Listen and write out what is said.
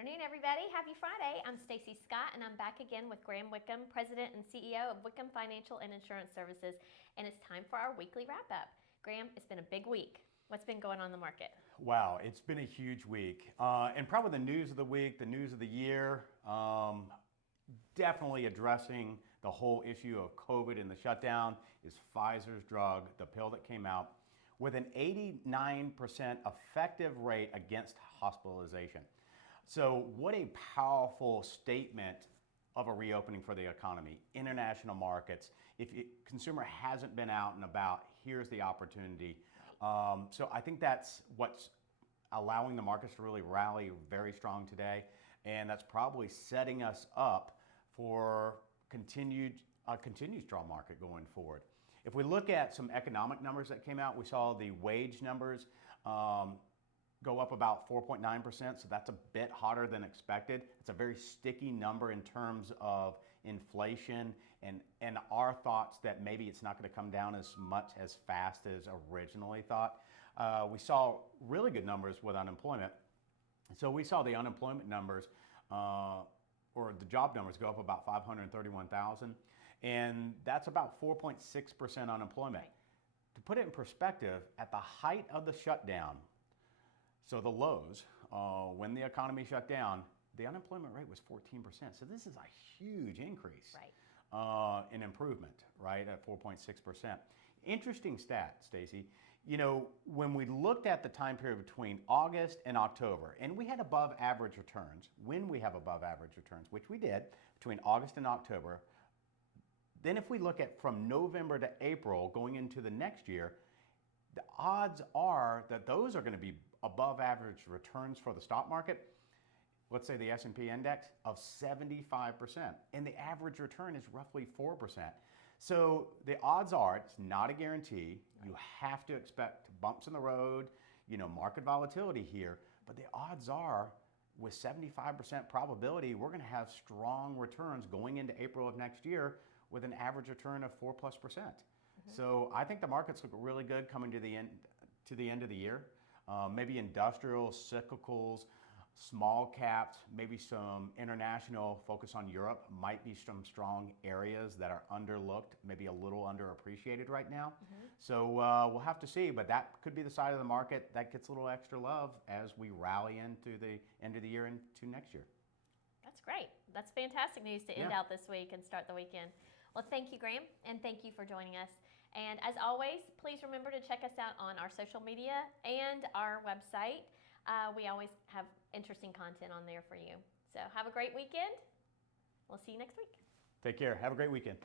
afternoon, everybody. Happy Friday. I'm Stacy Scott, and I'm back again with Graham Wickham, President and CEO of Wickham Financial and Insurance Services, and it's time for our weekly wrap-up. Graham, it's been a big week. What's been going on in the market? Wow, it's been a huge week. And probably the news of the week, the news of the year, definitely addressing the whole issue of COVID and the shutdown is Pfizer's drug, the pill that came out, with an 89% effective rate against hospitalization. So what a powerful statement of a reopening for the economy, international markets. If a consumer hasn't been out and about, here's the opportunity. So I think that's what's allowing the markets to really rally very strong today. And that's probably setting us up for continued strong market going forward. If we look at some economic numbers that came out, we saw the wage numbers go up about 4.9%, so that's a bit hotter than expected. It's a very sticky number in terms of inflation and our thoughts that maybe it's not going to come down as much as fast as originally thought. We saw really good numbers with unemployment. So we saw the unemployment numbers or the job numbers go up about 531,000, and that's about 4.6% unemployment. Right. To put it in perspective, at the height of the shutdown, so the lows, when the economy shut down, the unemployment rate was 14%. So this is a huge increase, right, in improvement, right, at 4.6%. Interesting stat, Stacy. You know, when we looked at the time period between August and October, and we had above average returns, when we have above average returns, which we did between August and October, then if we look at from November to April going into the next year, the odds are that those are going to be above average returns for the stock market. Let's say the S&P index of 75%, and the average return is roughly 4%. So the odds are, it's not a guarantee. You have to expect bumps in the road, you know, market volatility here, but the odds are with 75% probability, we're going to have strong returns going into April of next year with an average return of 4+%. So I think the markets look really good coming to the end of the year. Maybe industrial, cyclicals, small caps, maybe some international focus on Europe might be some strong areas that are underlooked, maybe a little underappreciated right now. So we'll have to see, but that could be the side of the market that gets a little extra love as we rally into the end of the year and to next year. That's great. That's fantastic news to end out this week and start the weekend. Well, thank you, Graham, and thank you for joining us. And as always, please remember to check us out on our social media and our website. We always have interesting content on there for you. So have a great weekend. We'll see you next week. Take care. Have a great weekend.